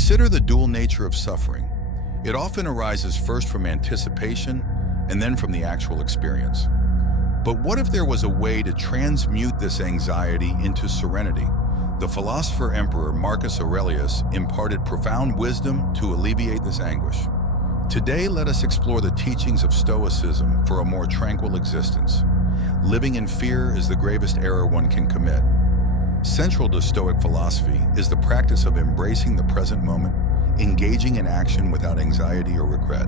Consider the dual nature of suffering. It often arises first from anticipation and then from the actual experience. But what if there was a way to transmute this anxiety into serenity? The philosopher-emperor Marcus Aurelius imparted profound wisdom to alleviate this anguish. Today, let us explore the teachings of Stoicism for a more tranquil existence. Living in fear is the gravest error one can commit. Central to Stoic philosophy is the practice of embracing the present moment, engaging in action without anxiety or regret.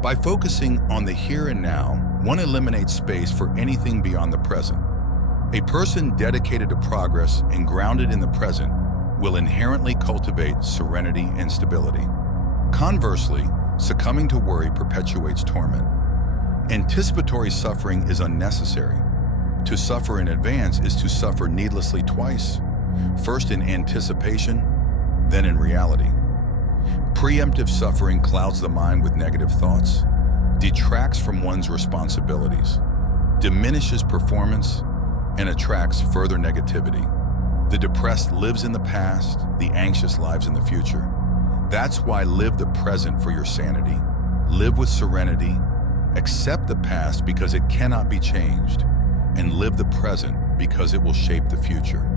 By focusing on the here and now, one eliminates space for anything beyond the present. A person dedicated to progress and grounded in the present will inherently cultivate serenity and stability. Conversely, succumbing to worry perpetuates torment. Anticipatory suffering is unnecessary. To suffer in advance is to suffer needlessly twice, first in anticipation, then in reality. Preemptive suffering clouds the mind with negative thoughts, detracts from one's responsibilities, diminishes performance, and attracts further negativity. The depressed lives in the past, the anxious lives in the future. That's why live the present for your sanity. Live with serenity, accept the past because it cannot be changed, and live the present because it will shape the future.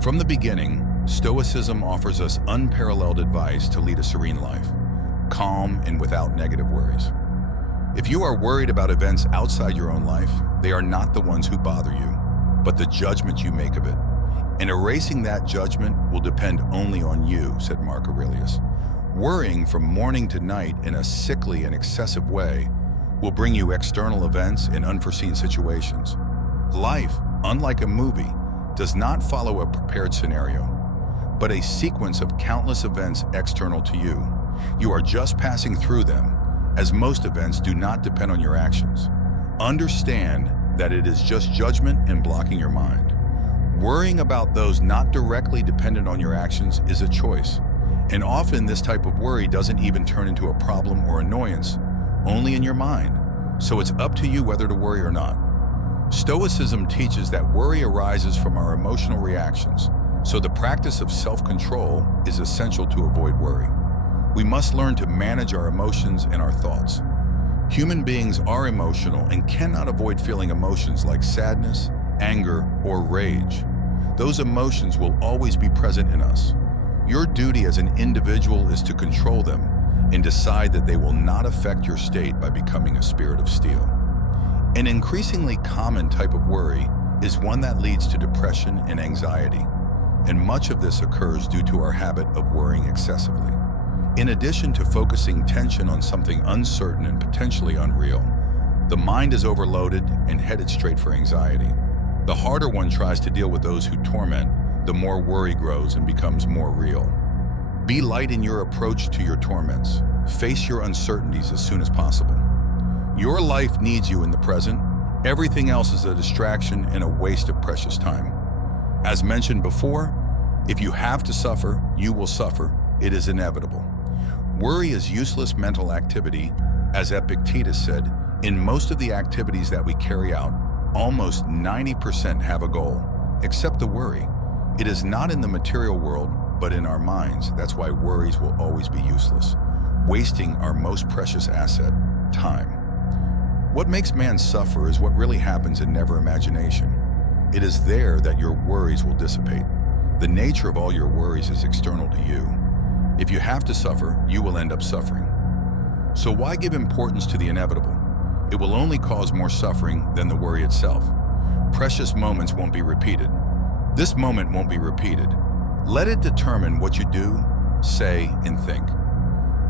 From the beginning, Stoicism offers us unparalleled advice to lead a serene life, calm and without negative worries. If you are worried about events outside your own life, they are not the ones who bother you, but the judgment you make of it. And erasing that judgment will depend only on you, said Marcus Aurelius. Worrying from morning to night in a sickly and excessive way will bring you external events and unforeseen situations. Life, unlike a movie, does not follow a prepared scenario, but a sequence of countless events external to you. You are just passing through them, as most events do not depend on your actions. Understand that it is just judgment and blocking your mind. Worrying about those not directly dependent on your actions is a choice, and often this type of worry doesn't even turn into a problem or annoyance, only in your mind, so it's up to you whether to worry or not. Stoicism teaches that worry arises from our emotional reactions, so the practice of self-control is essential to avoid worry. We must learn to manage our emotions and our thoughts. Human beings are emotional and cannot avoid feeling emotions like sadness, anger, or rage. Those emotions will always be present in us. Your duty as an individual is to control them and decide that they will not affect your state by becoming a spirit of steel. An increasingly common type of worry is one that leads to depression and anxiety, and much of this occurs due to our habit of worrying excessively. In addition to focusing tension on something uncertain and potentially unreal, the mind is overloaded and headed straight for anxiety. The harder one tries to deal with those who torment, the more worry grows and becomes more real. Be light in your approach to your torments. Face your uncertainties as soon as possible. Your life needs you in the present. Everything else is a distraction and a waste of precious time. As mentioned before, if you have to suffer, you will suffer. It is inevitable. Worry is useless mental activity. As Epictetus said, in most of the activities that we carry out, almost 90% have a goal, except the worry. It is not in the material world, but in our minds. That's why worries will always be useless, wasting our most precious asset, time. What makes man suffer is what really happens in never imagination. It is there that your worries will dissipate. The nature of all your worries is external to you. If you have to suffer, you will end up suffering. So why give importance to the inevitable? It will only cause more suffering than the worry itself. Precious moments won't be repeated. This moment won't be repeated. Let it determine what you do, say, and think.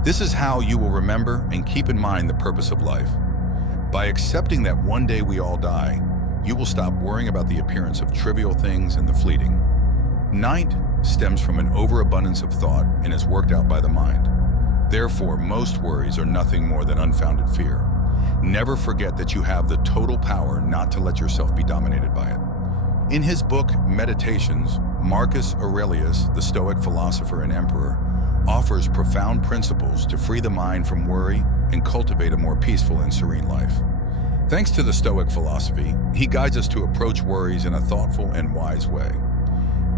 This is how you will remember and keep in mind the purpose of life. By accepting that one day we all die, you will stop worrying about the appearance of trivial things and the fleeting. Night stems from an overabundance of thought and is worked out by the mind. Therefore, most worries are nothing more than unfounded fear. Never forget that you have the total power not to let yourself be dominated by it. In his book, Meditations, Marcus Aurelius, the Stoic philosopher and emperor, offers profound principles to free the mind from worry and cultivate a more peaceful and serene life. Thanks to the Stoic philosophy, he guides us to approach worries in a thoughtful and wise way.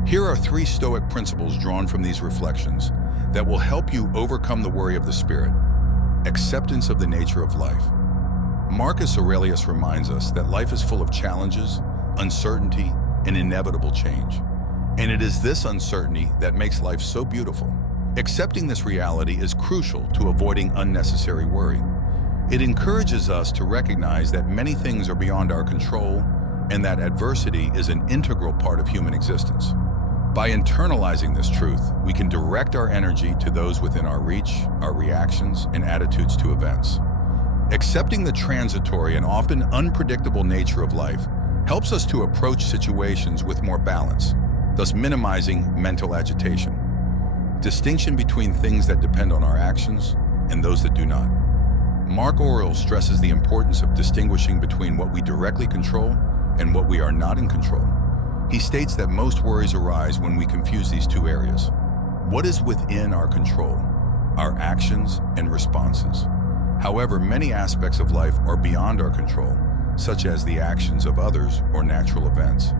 Here are 3 Stoic principles drawn from these reflections that will help you overcome the worry of the spirit. Acceptance of the nature of life. Marcus Aurelius reminds us that life is full of challenges, uncertainty, and inevitable change. And it is this uncertainty that makes life so beautiful. Accepting this reality is crucial to avoiding unnecessary worry. It encourages us to recognize that many things are beyond our control and that adversity is an integral part of human existence. By internalizing this truth, we can direct our energy to those within our reach, our reactions, and attitudes to events. Accepting the transitory and often unpredictable nature of life helps us to approach situations with more balance, thus minimizing mental agitation. Distinction between things that depend on our actions and those that do not. Marcus Aurelius stresses the importance of distinguishing between what we directly control and what we are not in control. He states that most worries arise when we confuse these two areas. What is within our control? Our actions and responses. However, many aspects of life are beyond our control, such as the actions of others or natural events.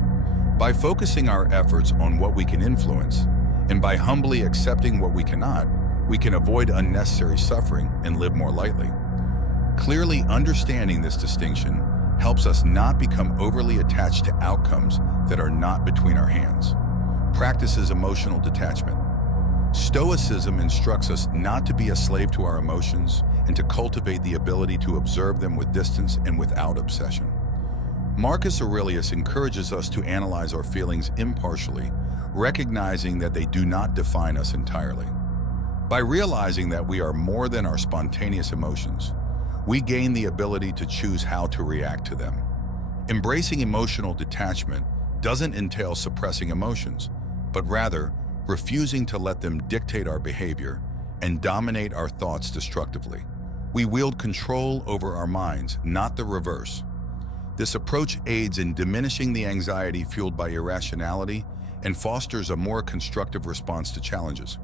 By focusing our efforts on what we can influence, and by humbly accepting what we cannot, we can avoid unnecessary suffering and live more lightly. Clearly understanding this distinction helps us not become overly attached to outcomes that are not between our hands. Practices emotional detachment. Stoicism instructs us not to be a slave to our emotions and to cultivate the ability to observe them with distance and without obsession. Marcus Aurelius encourages us to analyze our feelings impartially, recognizing that they do not define us entirely. By realizing that we are more than our spontaneous emotions, we gain the ability to choose how to react to them. Embracing emotional detachment doesn't entail suppressing emotions, but rather refusing to let them dictate our behavior and dominate our thoughts destructively. We wield control over our minds, not the reverse. This approach aids in diminishing the anxiety fueled by irrationality and fosters a more constructive response to challenges.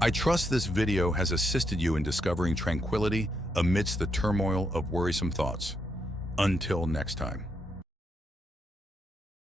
I trust this video has assisted you in discovering tranquility amidst the turmoil of worrisome thoughts. Until next time.